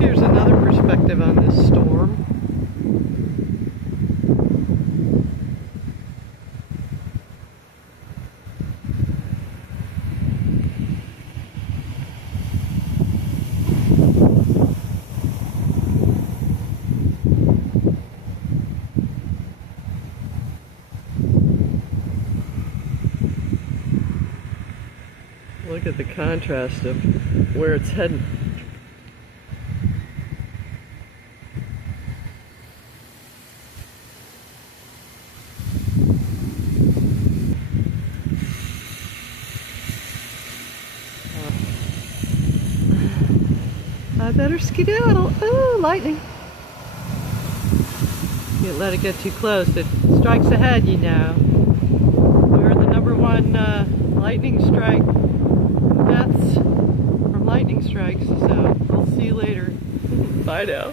Here's another perspective on this storm. Look at the contrast of where it's heading. I better skedaddle. Oh, lightning. Can't let it get too close. It strikes ahead, you know. We're the #1 lightning strike deaths from lightning strikes, so I'll see you later. Bye now.